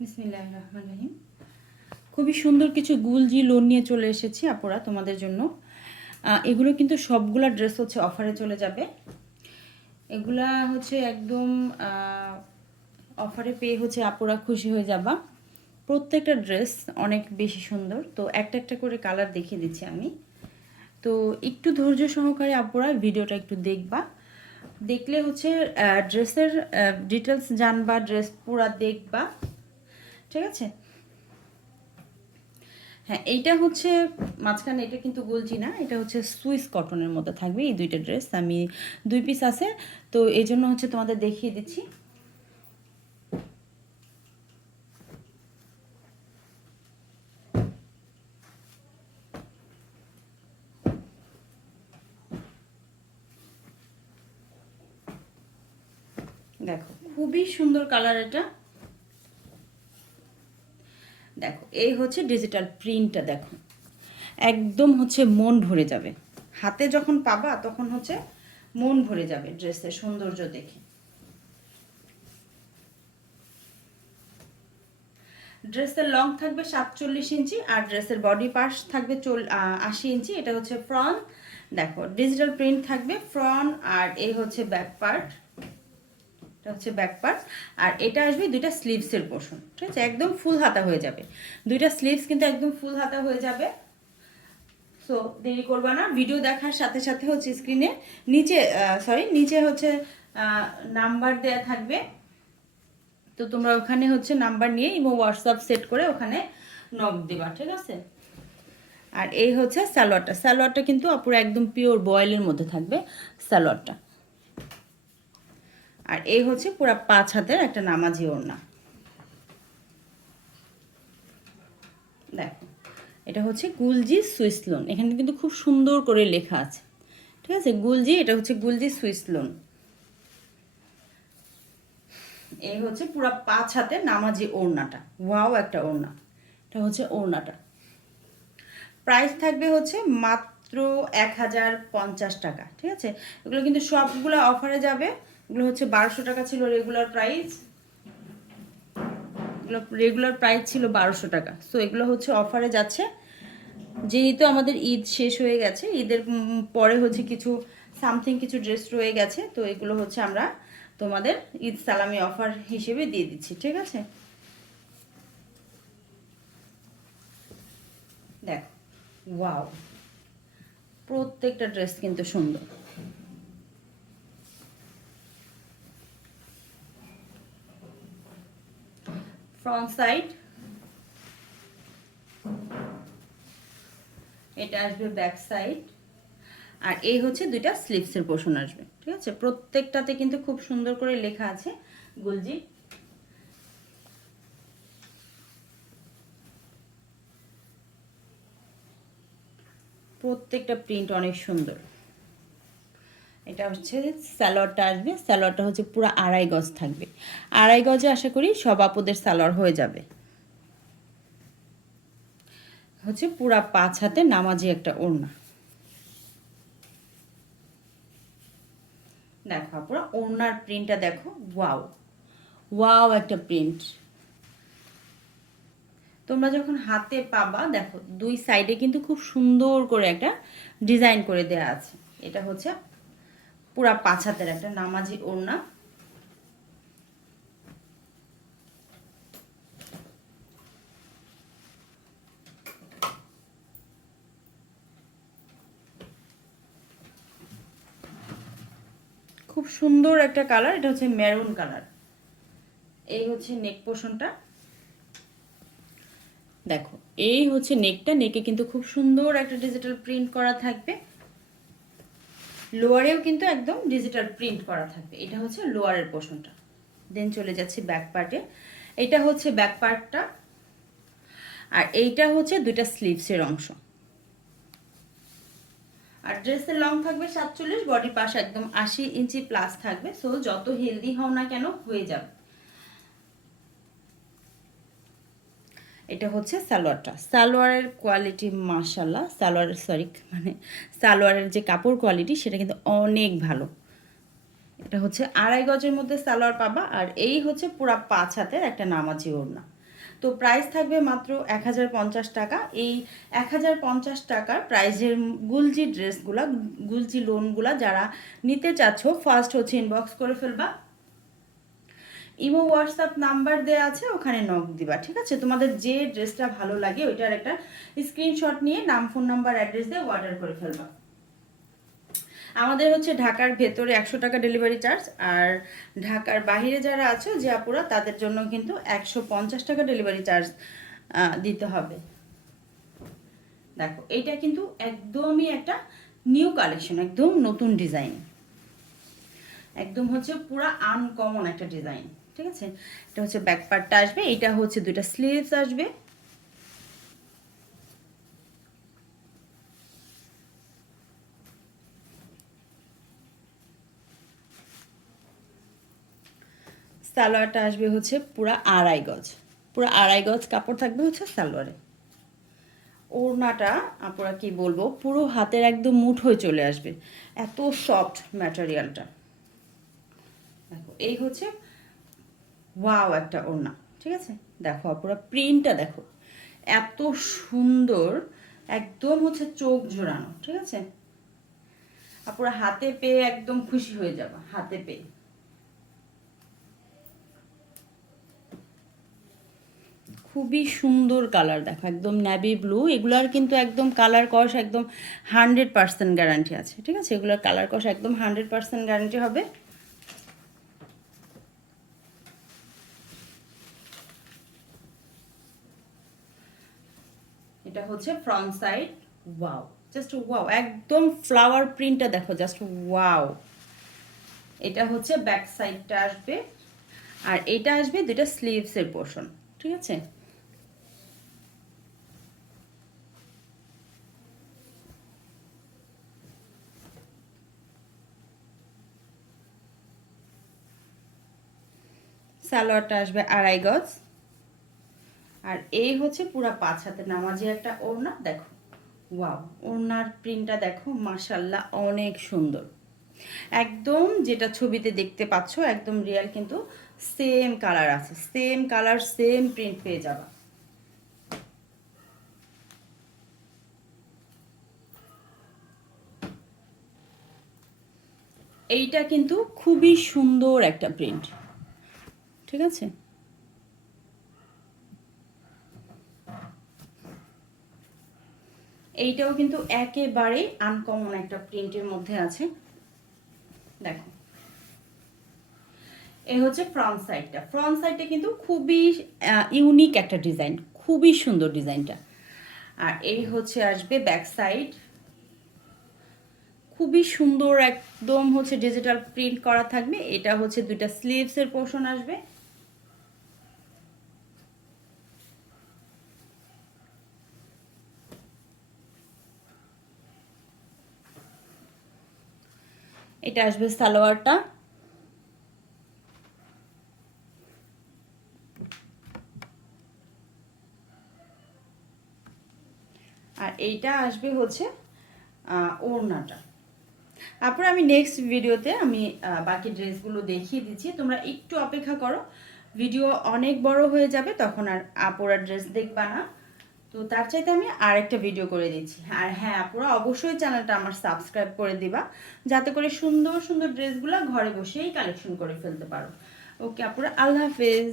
বিসমিল্লাহির রহমানির রহিম। খুবই সুন্দর কিছু গুলজি লোন নিয়ে চলে এসেছি আপুরা তোমাদের জন্য। এগুলো কিন্তু সবগুলা ড্রেস হচ্ছে অফারে চলে যাবে। এগুলা হচ্ছে একদম অফারে পেয়ে হচ্ছে আপুরা খুশি হয়ে যাবা। প্রত্যেকটা ড্রেস অনেক বেশি সুন্দর। তো একটা একটা করে কালার দেখিয়ে দিচ্ছি আমি। তো একটু ধৈর্য সহকারে আপুরা ভিডিওটা একটু দেখবা। দেখলে হচ্ছে ড্রেসের ডিটেলস জানবা, ড্রেস পুরা দেখবা, ঠিক আছে। হ্যাঁ, এইটা হচ্ছে মাঝখানে, এটা কিন্তু গুলজি না, এটা হচ্ছে সুইস কটনের মধ্যে থাকবে। এই দুইটা ড্রেস আমি 2 পিস আছে, তো এই জন্য হচ্ছে তোমাদের দেখিয়ে দিচ্ছি। দেখো খুবই সুন্দর কালার এটা। দেখো এই হচ্ছে ডিজিটাল প্রিন্টটা, দেখো একদম হচ্ছে মন ভরে যাবে। হাতে যখন পাবা তখন হচ্ছে মন ভরে যাবে ড্রেসের সৌন্দর্য দেখে। ড্রেসের লং থাকবে 47 ইঞ্চি আর ড্রেসের বডি পার্ট থাকবে 80 ইঞ্চি। এটা হচ্ছে ফ্রন্ট, দেখো ডিজিটাল প্রিন্ট থাকবে ফ্রন্ট, আর এই হচ্ছে ব্যাক পার্ট, এটা হচ্ছে ব্যাক পার্ট। আর এটা আসবে দুইটা স্লিভসের পোর্শন, ঠিক আছে, একদম ফুল হাতা হয়ে যাবে। দুইটা স্লিভস কিন্তু একদম ফুল হাতা হয়ে যাবে। সো দেরি করবা না, ভিডিও দেখার সাথে সাথে হচ্ছে স্ক্রিনে নিচে হচ্ছে নাম্বার দেয়া থাকবে। তো তোমরা ওখানে হচ্ছে নাম্বার নিয়ে ইমো হোয়াটসঅ্যাপ সেট করে ওখানে নক দিবা, ঠিক আছে। আর এই হচ্ছে সালোয়ারটা কিন্তু পুরো একদম পিওর বয়েলের মধ্যে থাকবে সালোয়ারটা। আর এই হচ্ছে পুরো 5 হাতের একটা নামাজি ওড়না। দেখো এটা হচ্ছে গুলজি সুইস লোন, এখানে কিন্তু খুব সুন্দর করে লেখা আছে, ঠিক আছে, গুলজি, এটা হচ্ছে গুলজি সুইস লোন। এই হচ্ছে পুরো 5 হাতের নামাজি ওড়নাটা, ওয়াও একটা ওড়না। এটা হচ্ছে ওড়নাটা। প্রাইস থাকবে হচ্ছে মাত্র 1050 টাকা, ঠিক আছে। এগুলো কিন্তু সবগুলো অফারে যাবে। এগুলো হচ্ছে 1200 টাকা ছিল রেগুলার প্রাইস, এগুলো রেগুলার প্রাইস ছিল 1200 টাকা। সো এগুলো হচ্ছে অফারে যাচ্ছে। যেহেতু আমাদের ঈদ শেষ হয়ে গেছে, ঈদের পরে হচ্ছে কিছু সামথিং কিছু ড্রেস রয়ে গেছে, তো এগুলো হচ্ছে আমরা তোমাদের ঈদ সালামি অফার হিসেবে দিয়ে দিচ্ছি, ঠিক আছে। দেখো ওয়াও, প্রত্যেকটা ড্রেস কিন্তু সুন্দর। ফ্রন্ট সাইড, এটা আসবে ব্যাক সাইড, আর এই হচ্ছে দুইটা স্লিভসের পোর্শন আসবে, ঠিক আছে। প্রত্যেকটাতে কিন্তু খুব সুন্দর করে লেখা আছে গুলজি। প্রত্যেকটা প্রিন্ট অনেক সুন্দর। এটা হচ্ছে সালোয়ারটা আসবে, সালোয়ারটা হচ্ছে পুরো 2.5 গজ থাকবে। 2.5 গজে আশা করি সব আপুদের সালোয়ার হয়ে যাবে। হচ্ছে পুরা 5 হাতে নামাজি একটা ওড়না। দেখো আপুরা ওড়নার প্রিন্টটা দেখো, ওয়াও ওয়াও একটা প্রিন্ট। তোমরা যখন হাতে পাবা, দেখো দুই সাইডে কিন্তু খুব সুন্দর করে একটা ডিজাইন করে দেয়া আছে। এটা হচ্ছে পুরা 5 হাতের একটা নামাজি ওড়না। খুব সুন্দর একটা কালার, এটা হচ্ছে মেরুন কালার। এই হচ্ছে নেক পোর্শনটা, দেখো এই হচ্ছে নেকটা। নেকে কিন্তু খুব সুন্দর একটা ডিজিটাল প্রিন্ট করা থাকবে। লোয়ারেও কিন্তু একদম ডিজিটাল প্রিন্ট করা থাকবে। এটা হচ্ছে লোয়ারের পোর্শনটা। দেন চলে যাচ্ছে ব্যাক পার্টে। এটা হচ্ছে ব্যাক পার্টটা, আর এইটা হচ্ছে দুইটা স্লিভসের অংশ। আর ড্রেসের লং থাকবে 47, বডি পাশ একদম 80 ইঞ্চি প্লাস থাকবে। সো যত হেলদি হও না কেন হয়ে যাবে। এটা হচ্ছে সালোয়ারটা। সালোয়ারের কোয়ালিটি মাশাল্লাহ, সালোয়ারের যে কাপড় কোয়ালিটি সেটা কিন্তু অনেক ভালো। এটা হচ্ছে 2.5 গজের মধ্যে সালোয়ার পাবা। আর এই হচ্ছে পুরা 5 হাতের একটা নামাজি ওড়না। তো প্রাইস থাকবে মাত্র 1050 টাকা। এই 1050 টাকার প্রাইজের গুলজি ড্রেসগুলা, গুলজি লোনগুলা যারা নিতে চাচ্ছ, ফার্স্ট হচ্ছে ইনবক্স করে ফেলবা। ইমো হোয়াটসঅ্যাপ নাম্বার দেওয়া আছে, ওখানে নক দিবা, ঠিক আছে? তোমাদের যে ড্রেসটা ভালো লাগে ওইটার একটা স্ক্রিনশট নিয়ে নাম, ফোন নাম্বার, অ্যাড্রেস দিয়ে অর্ডার করে ফেলবা। আমাদের হচ্ছে ঢাকার ভেতরে 100 টাকা ডেলিভারি চার্জ, আর ঢাকার বাইরে যারা আছো যে আপুরা, তাদের জন্য কিন্তু 150 টাকা ডেলিভারি চার্জ দিতে হবে। দেখো এইটা কিন্তু একদমই একটা নিউ কালেকশন, একদম নতুন ডিজাইন, একদম হচ্ছে পুরা আনকমন একটা ডিজাইন, ঠিক আছে? এটা হচ্ছে ব্যাক পার্টটা আসবে, এটা হচ্ছে দুইটা স্লিভস আসবে। সালোয়ারটা আসবে হচ্ছে পুরা 2.5 গজ, পুরা 2.5 গজ কাপড় থাকবে হচ্ছে সালোয়ারে। ওড়নাটা আপনারা কি বলবো, পুরো হাতের একদম মুঠোয় চলে আসবে, এত সফট ম্যাটেরিয়ালটা। দেখো এই হচ্ছে ওয়াও একটা ওড়না, ঠিক আছে? দেখো আপনারা প্রিন্টটা দেখো, এত সুন্দর, একদম হচ্ছে চোখ জোড়ানো, ঠিক আছে? আপনারা হাতে পেয়ে একদম খুশি হয়ে যাবা, হাতে পেয়ে। খুবই সুন্দর কালার, দেখো একদম নেভি ব্লু। এগুলার কিন্তু একদম কালার কস একদম 100% গ্যারান্টি আছে, ঠিক আছে? এগুলোর কালার কস একদম 100% গ্যারান্টি হবে। এটা হচ্ছে front side, wow, just wow, একদম ফ্লাওয়ার প্রিন্টটা দেখো, জাস্ট ওয়াও। এটা হচ্ছে ব্যাক সাইডটা আসবে, আর এটা আসবে দুটা স্লিভসের পোর্শন, ঠিক আছে? সালোয়ারটা আসবে 2.5 গজ, আর এই হচ্ছে পুরা 5 হাতে নামাজি একটা ওড়না। দেখো ওয়াও, ওড়নার প্রিন্টটা দেখো, মাশাল্লাহ অনেক সুন্দর, একদম যেটা ছবিতে দেখতে পাচ্ছ একদম রিয়েল, কিন্তু সেম কালার আছে, সেম কালার সেম প্রিন্ট পেয়ে যাবা। এইটা কিন্তু খুবই সুন্দর একটা প্রিন্ট, ঠিক আছে? এইটাও কিন্তু একেবারে আনকমন একটা প্রিন্টের মধ্যে আছে। দেখো এই হচ্ছে ফ্রন্ট সাইডটা, ফ্রন্ট সাইডটা কিন্তু খুবই ইউনিক একটা ডিজাইন, খুবই সুন্দর ডিজাইনটা। আর এই হচ্ছে আসবে ব্যাক সাইড, খুবই সুন্দর, একদম হচ্ছে ডিজিটাল প্রিন্ট করা থাকবে। এটা হচ্ছে দুইটা স্লিভসের পোর্শন আসবে। এটা আসবে সালোয়ারটা, আর এইটা আসবে হচ্ছে ওড়নাটা। তারপর আমি নেক্সট ভিডিওতে আমি বাকি ড্রেসগুলো দেখিয়ে দিচ্ছি, তোমরা একটু অপেক্ষা করো, ভিডিও অনেক বড় হয়ে যাবে, তখন আর আপুরা ড্রেস দেখবা না। তো তার চাইতে আমি আরেকটা ভিডিও করে দিচ্ছি। আর হ্যাঁ আপুরা, অবশ্যই চ্যানেলটা আমার সাবস্ক্রাইব করে দিবা, যাতে করে সুন্দর সুন্দর ড্রেসগুলো ঘরে বসেই কালেকশন করে ফেলতে পারো। ওকে আপুরা, আল্লাহ হাফেজ।